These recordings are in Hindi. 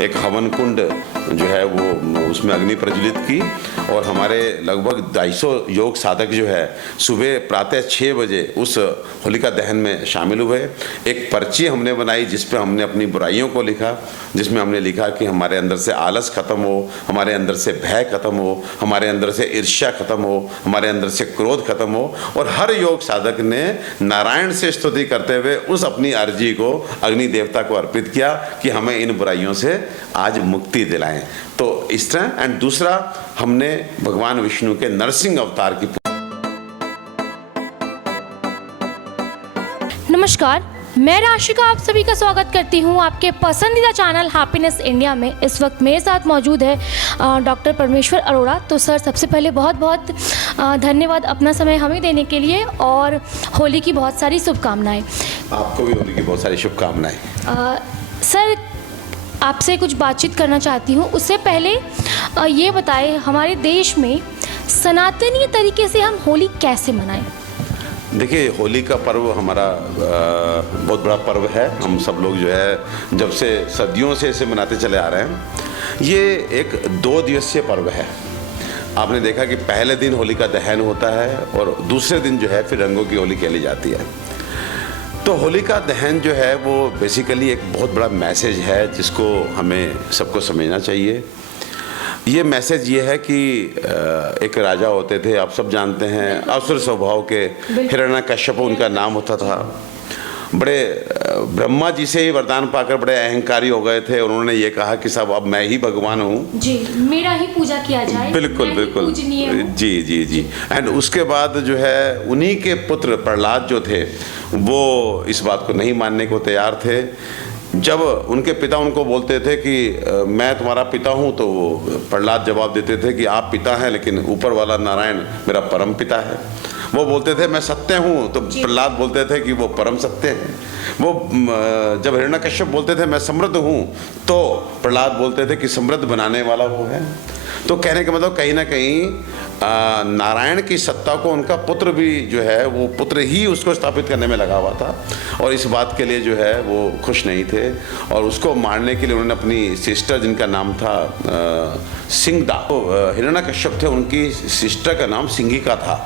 एक हवन कुंड जो है वो उसमें अग्नि प्रज्वलित की और हमारे लगभग 250 योग साधक जो है सुबह प्रातः 6 बजे उस होलिका दहन में शामिल हुए। एक पर्ची हमने बनाई जिस पे हमने अपनी बुराइयों को लिखा, जिसमें हमने लिखा कि हमारे अंदर से आलस खत्म हो, हमारे अंदर से भय खत्म हो, हमारे अंदर से ईर्ष्या खत्म हो, हमारे अंदर से क्रोध खत्म हो। और हर योग साधक ने नारायण से स्तुति करते हुए उस अपनी अर्जी को अग्नि देवता को अर्पित किया कि हमें इन बुराइयों से आज मुक्ति दिलाएं। तो इस तरह। एंड दूसरा, हमने भगवान विष्णु के नरसिंह अवतार की। नमस्कार, मैं राशिका आप सभी का स्वागत करती हूं आपके पसंदीदा चैनल हैप्पीनेस इंडिया में। इस वक्त मेरे साथ मौजूद है डॉक्टर परमेश्वर अरोड़ा। तो सर, सबसे पहले बहुत बहुत धन्यवाद अपना समय हमें देने के लिए और होली की बहुत सारी शुभकामनाएं। आपको भी होली की बहुत सारी शुभकामनाएं। सर, आपसे कुछ बातचीत करना चाहती हूँ। उससे पहले ये बताएं, हमारे देश में सनातनी तरीके से हम होली कैसे मनाएं? देखिए, होली का पर्व हमारा बहुत बड़ा पर्व है। हम सब लोग जो है जब से सदियों से इसे मनाते चले आ रहे हैं। ये एक 2 दिवसीय पर्व है। आपने देखा कि पहले दिन होली का दहन होता है और दूसरे दिन जो है फिर रंगों की होली खेली जाती है। तो होली का दहन जो है वो बेसिकली एक बहुत बड़ा मैसेज है जिसको हमें सबको समझना चाहिए। ये मैसेज ये है कि एक राजा होते थे, आप सब जानते हैं, असुर स्वभाव के, हिरण्यकश्यप उनका नाम होता था। बड़े ब्रह्मा जी से ही वरदान पाकर बड़े अहंकारी हो गए थे। उन्होंने ये कहा कि साहब अब मैं ही भगवान हूँ जी, मेरा ही पूजा किया जाए। बिल्कुल बिल्कुल जी जी जी। एंड उसके बाद जो है उन्हीं के पुत्र प्रहलाद जो थे वो इस बात को नहीं मानने को तैयार थे। जब उनके पिता उनको बोलते थे कि मैं तुम्हारा पिता हूँ, तो प्रहलाद जवाब देते थे कि आप पिता हैं लेकिन ऊपर वाला नारायण मेरा परम पिता है। वो बोलते थे मैं सत्य हूँ, तो प्रहलाद बोलते थे कि वो परम सत्य है। वो जब हिरण्यकश्यप बोलते थे मैं समृद्ध हूँ, तो प्रहलाद बोलते थे कि समृद्ध बनाने वाला वो है। तो कहने का मतलब कहीं ना कहीं नारायण की सत्ता को उनका पुत्र भी जो है वो पुत्र ही उसको स्थापित करने में लगा हुआ था और इस बात के लिए जो है वो खुश नहीं थे। और उसको मारने के लिए उन्होंने अपनी सिस्टर, जिनका नाम था सिंगदा, तो हिरण्यकश्यप थे, उनकी सिस्टर का नाम सिंगिका था।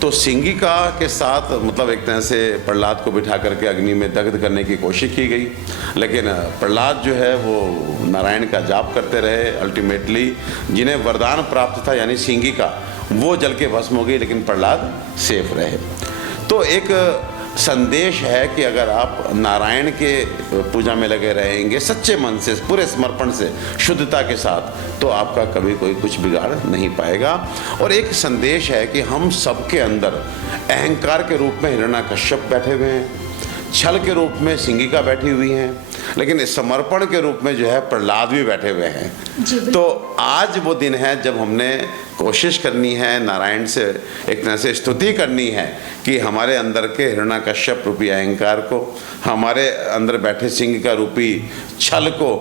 तो सिंगिका के साथ मतलब एक तरह से प्रहलाद को बिठा करके अग्नि में दग्ध करने की कोशिश की गई, लेकिन प्रहलाद जो है वो नारायण का जाप करते रहे। अल्टीमेटली जिन्हें वरदान प्राप्त था यानी सिंगिका, वो जल के भस्म हो गई, लेकिन प्रहलाद सेफ रहे। तो एक संदेश है कि अगर आप नारायण के पूजा में लगे रहेंगे सच्चे मन से, पूरे समर्पण से, शुद्धता के साथ, तो आपका कभी कोई कुछ बिगाड़ नहीं पाएगा। और एक संदेश है कि हम सबके अंदर अहंकार के रूप में हिरण्यकश्यप बैठे हुए हैं, छल के रूप में सिंगिका बैठी हुई हैं, लेकिन समर्पण के रूप में जो है प्रहलाद भी बैठे हुए हैं। तो आज वो दिन है जब हमने कोशिश करनी है, नारायण से एक तरह से स्तुति करनी है कि हमारे अंदर के हिरण्यकश्यप रूपी अहंकार को, हमारे अंदर बैठे सिंगिका रूपी छल को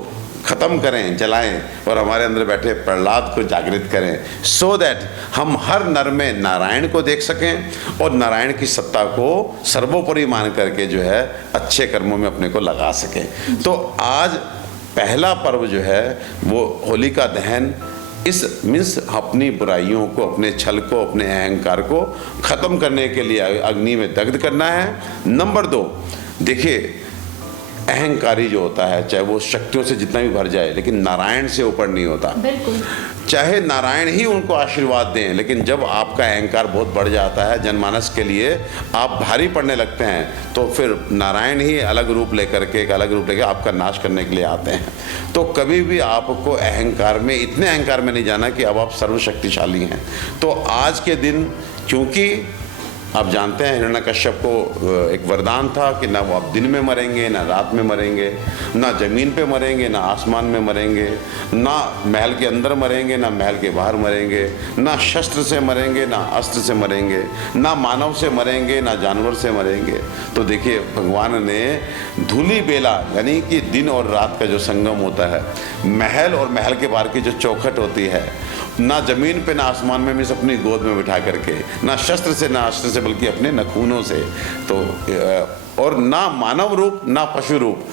ख़त्म करें, जलाएं और हमारे अंदर बैठे प्रहलाद को जागृत करें, सो दैट हम हर नर में नारायण को देख सकें और नारायण की सत्ता को सर्वोपरि मान करके जो है अच्छे कर्मों में अपने को लगा सकें। तो आज पहला पर्व जो है वो होलिका दहन, इस मीन्स अपनी बुराइयों को, अपने छल को, अपने अहंकार को ख़त्म करने के लिए अग्नि में दग्ध करना है। नंबर 2, देखिए अहंकारी जो होता है, चाहे वो शक्तियों से जितना भी भर जाए, लेकिन नारायण से ऊपर नहीं होता। बिल्कुल। चाहे नारायण ही उनको आशीर्वाद दें, लेकिन जब आपका अहंकार बहुत बढ़ जाता है, जनमानस के लिए आप भारी पड़ने लगते हैं, तो फिर नारायण ही अलग रूप लेकर के, एक अलग रूप लेकर आपका नाश करने के लिए आते हैं। तो कभी भी आपको अहंकार में, इतने अहंकार में नहीं जाना कि अब आप सर्वशक्तिशाली हैं। तो आज के दिन, क्योंकि आप जानते हैं हिरण्यकश्यप को एक वरदान था कि ना वो आप दिन में मरेंगे, ना रात में मरेंगे, ना ज़मीन पे मरेंगे, ना आसमान में मरेंगे, ना महल के अंदर मरेंगे, ना महल के बाहर मरेंगे, ना शस्त्र से मरेंगे, ना अस्त्र से मरेंगे, ना मानव से मरेंगे, ना जानवर से मरेंगे। तो देखिए भगवान ने धूली बेला यानी कि दिन और रात का जो संगम होता है, महल और महल के बाहर की जो चौखट होती है, ना ज़मीन पे ना आसमान में, मिस अपनी गोद में बिठा करके, ना शस्त्र से ना अस्त्र से, बल्कि अपने नखूनों से। तो और ना मानव रूप ना पशु रूप,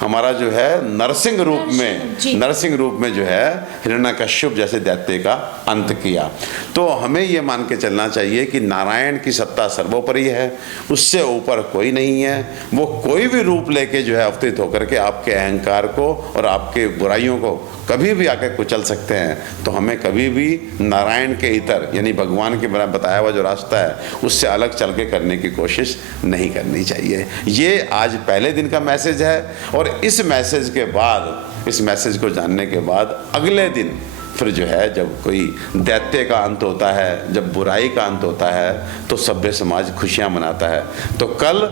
हमारा जो है नरसिंह रूप में, जी। नरसिंह रूप में जो है हिरण्यकश्यप जैसे दैत्य का अंत किया। तो हमें ये मान के चलना चाहिए कि नारायण की सत्ता सर्वोपरि है, उससे ऊपर कोई नहीं है। वो कोई भी रूप लेके जो है अवतरित होकर के आपके अहंकार को और आपके बुराइयों को कभी भी आकर कुचल सकते हैं। तो हमें कभी भी नारायण के इतर यानी भगवान के बताया हुआ जो रास्ता है उससे अलग चल के करने की कोशिश नहीं करनी चाहिए। ये आज पहले दिन का मैसेज है और इस मैसेज के बाद, इस मैसेज को जानने के बाद अगले दिन फिर जो है जब कोई दैत्य का अंत होता है, जब बुराई का अंत होता है, तो सभ्य समाज खुशियां मनाता है। तो कल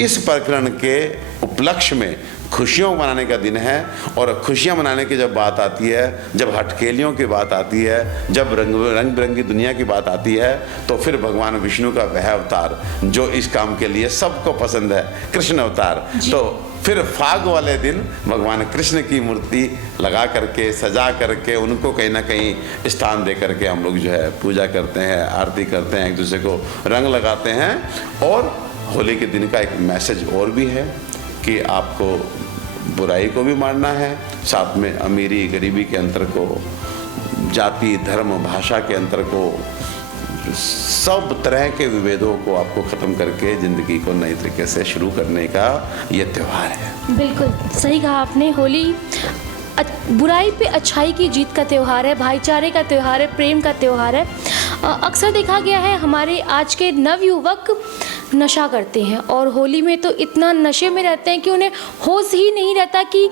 इस प्रकरण के उपलक्ष्य में खुशियों मनाने का दिन है। और खुशियां मनाने की जब बात आती है, जब हटकेलियों की बात आती है, जब रंग बिरंगी दुनिया की बात आती है, तो फिर भगवान विष्णु का वह अवतार जो इस काम के लिए सबको पसंद है, कृष्ण अवतार, तो फिर फाग वाले दिन भगवान कृष्ण की मूर्ति लगा करके, सजा करके, उनको कहीं ना कहीं स्थान दे करके हम लोग जो है पूजा करते हैं, आरती करते हैं, एक दूसरे को रंग लगाते हैं। और होली के दिन का एक मैसेज और भी है कि आपको बुराई को भी मारना है, साथ में अमीरी गरीबी के अंतर को, जाति धर्म भाषा के अंतर को, सब तरह के विभेदों को आपको ख़त्म करके ज़िंदगी को नए तरीके से शुरू करने का ये त्यौहार है। बिल्कुल सही कहा आपने। होली बुराई पे अच्छाई की जीत का त्यौहार है, भाईचारे का त्यौहार है, प्रेम का त्यौहार है। अक्सर देखा गया है हमारे आज के नवयुवक नशा करते हैं और होली में तो इतना नशे में रहते हैं कि उन्हें होश ही नहीं रहता कि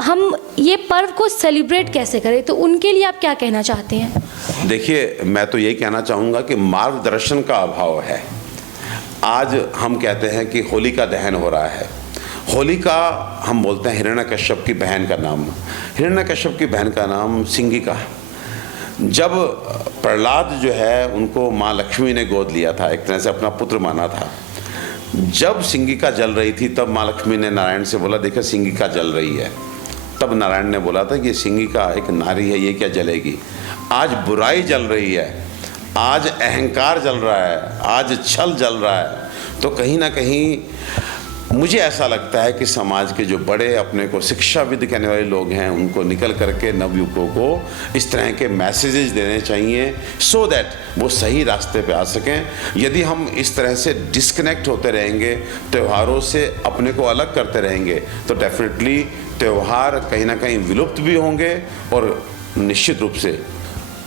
हम ये पर्व को सेलिब्रेट कैसे करें। तो उनके लिए आप क्या कहना चाहते हैं? देखिए, मैं तो यही कहना चाहूँगा कि मार्गदर्शन का अभाव है। आज हम कहते हैं कि होली का दहन हो रहा है। होली का हम बोलते हैं हिरण्यकश्यप की बहन का नाम, हिरण्यकश्यप की बहन का नाम सिंगिका। जब प्रहलाद जो है उनको माँ लक्ष्मी ने गोद लिया था, एक तरह से अपना पुत्र माना था। जब सिंगिका जल रही थी तब माँ लक्ष्मी ने नारायण से बोला, देखो सिंगिका जल रही है। तब नारायण ने बोला था कि सिंगिका एक नारी है, ये क्या जलेगी। आज बुराई जल रही है, आज अहंकार जल रहा है, आज छल जल रहा है। तो कहीं ना कहीं मुझे ऐसा लगता है कि समाज के जो बड़े अपने को शिक्षाविद कहने वाले लोग हैं उनको निकल करके नवयुवकों को इस तरह के मैसेजेस देने चाहिए, सो दैट वो सही रास्ते पे आ सकें। यदि हम इस तरह से डिस्कनेक्ट होते रहेंगे, त्योहारों से अपने को अलग करते रहेंगे, तो डेफिनेटली त्यौहार कहीं ना कहीं विलुप्त भी होंगे और निश्चित रूप से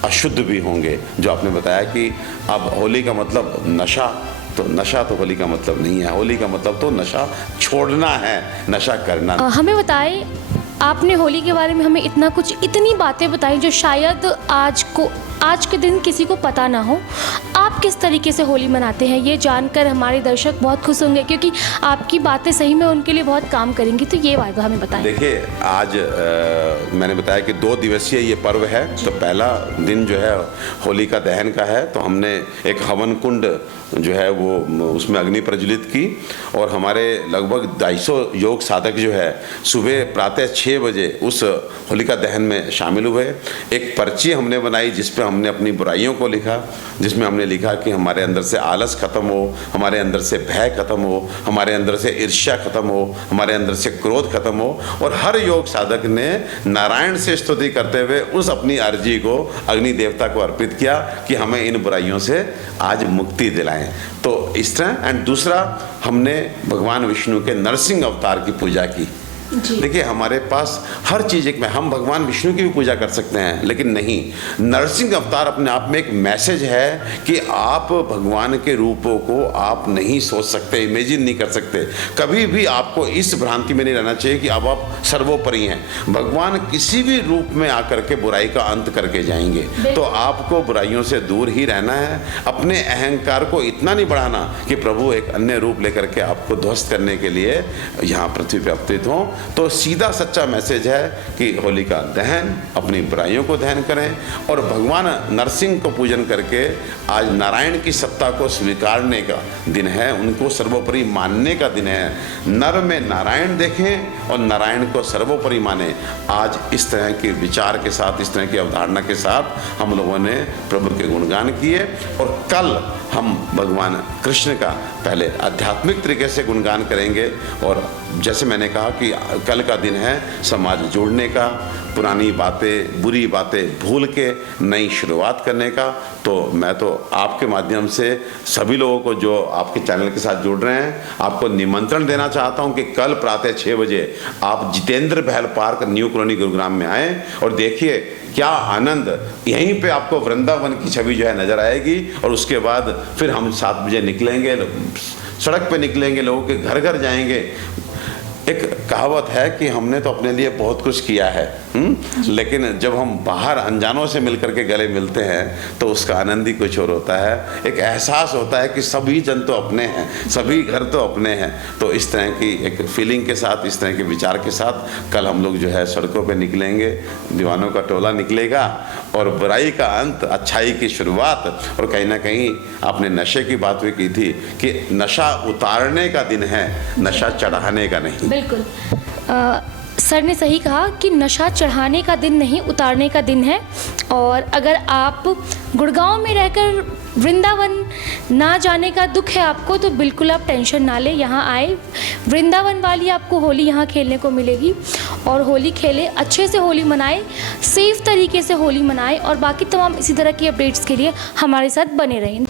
अशुद्ध भी होंगे। जो आपने बताया कि अब होली का मतलब नशा, तो नशा तो होली का मतलब नहीं है। होली का मतलब तो नशा छोड़ना है, नशा करना। हमें बताएं, आपने होली के बारे में हमें इतना कुछ, इतनी बातें बताई जो शायद आज के दिन किसी को पता ना हो। आप किस तरीके से होली मनाते हैं ये जानकर हमारे दर्शक बहुत खुश होंगे, क्योंकि आपकी बातें सही में उनके लिए बहुत काम करेंगी। तो ये बात हमें बताएं। देखिए, आज मैंने बताया कि 2 दिवसीय ये पर्व है। तो पहला दिन जो है होली का दहन का है, तो हमने एक हवन कुंड जो है वो उसमें अग्नि प्रज्वलित की और हमारे लगभग 250 योग साधक जो है सुबह प्रातः 6 बजे उस होलिका दहन में शामिल हुए। एक पर्ची हमने बनाई जिस पे हमने अपनी बुराइयों को लिखा, जिसमें हमने लिखा कि हमारे अंदर से आलस खत्म हो, हमारे अंदर से भय खत्म हो, हमारे अंदर से ईर्ष्या खत्म हो, हमारे अंदर से क्रोध खत्म हो। और हर योग साधक ने नारायण से स्तुति करते हुए उस अपनी अर्जी को अग्नि देवता को अर्पित किया कि हमें इन बुराइयों से आज मुक्ति दिलाएं। तो इस तरह। एंड दूसरा, हमने भगवान विष्णु के नरसिंह अवतार की पूजा की। देखिए, हमारे पास हर चीज़ एक में, हम भगवान विष्णु की भी पूजा कर सकते हैं, लेकिन नहीं, नरसिंह अवतार अपने आप में एक मैसेज है कि आप भगवान के रूपों को आप नहीं सोच सकते, इमेजिन नहीं कर सकते। कभी भी आपको इस भ्रांति में नहीं रहना चाहिए कि अब आप सर्वोपरि हैं। भगवान किसी भी रूप में आकर के बुराई का अंत करके जाएंगे। तो आपको बुराइयों से दूर ही रहना है, अपने अहंकार को इतना नहीं बढ़ाना कि प्रभु एक अन्य रूप लेकर के आपको ध्वस्त करने के लिए यहाँ पृथ्वी पर अवतरित हों। तो सीधा सच्चा मैसेज है कि होली का दहन, अपनी बुराइयों को दहन करें और भगवान नरसिंह को पूजन करके आज नारायण की सत्ता को स्वीकारने का दिन है, उनको सर्वोपरि मानने का दिन है। नर में नारायण देखें और नारायण को सर्वोपरि माने। आज इस तरह के विचार के साथ, इस तरह की अवधारणा के साथ हम लोगों ने प्रभु के गुणगान किए और कल हम भगवान कृष्ण का पहले आध्यात्मिक तरीके से गुणगान करेंगे। और जैसे मैंने कहा कि कल का दिन है समाज जोड़ने का, पुरानी बातें, बुरी बातें भूल के नई शुरुआत करने का। तो मैं तो आपके माध्यम से सभी लोगों को जो आपके चैनल के साथ जुड़ रहे हैं, आपको निमंत्रण देना चाहता हूं कि कल प्रातः 6 बजे आप जितेंद्र बहल पार्क, न्यू कॉलोनी, गुरुग्राम में आएँ और देखिए क्या आनंद। यहीं पे आपको वृंदावन की छवि जो है नजर आएगी। और उसके बाद फिर हम 7 बजे निकलेंगे, सड़क पे निकलेंगे, लोगों के घर घर जाएंगे। एक कहावत है कि हमने तो अपने लिए बहुत कुछ किया है, लेकिन जब हम बाहर अनजानों से मिलकर के गले मिलते हैं तो उसका आनंद ही कुछ और होता है। एक एहसास होता है कि सभी जन तो अपने हैं, सभी घर तो अपने हैं। तो इस तरह की एक फीलिंग के साथ, इस तरह के विचार के साथ कल हम लोग जो है सड़कों पे निकलेंगे, दीवानों का टोला निकलेगा और बुराई का अंत, अच्छाई की शुरुआत। और कहीं ना कहीं आपने नशे की बात भी की थी कि नशा उतारने का दिन है, नशा चढ़ाने का नहीं। बिल्कुल सर ने सही कहा कि नशा चढ़ाने का दिन नहीं, उतारने का दिन है। और अगर आप गुड़गांव में रहकर वृंदावन ना जाने का दुख है आपको, तो बिल्कुल आप टेंशन ना लें, यहाँ आए। वृंदावन वाली आपको होली यहाँ खेलने को मिलेगी और होली खेलें, अच्छे से होली मनाएं, सेफ तरीके से होली मनाएं। और बाकी तमाम इसी तरह की अपडेट्स के लिए हमारे साथ बने रहें।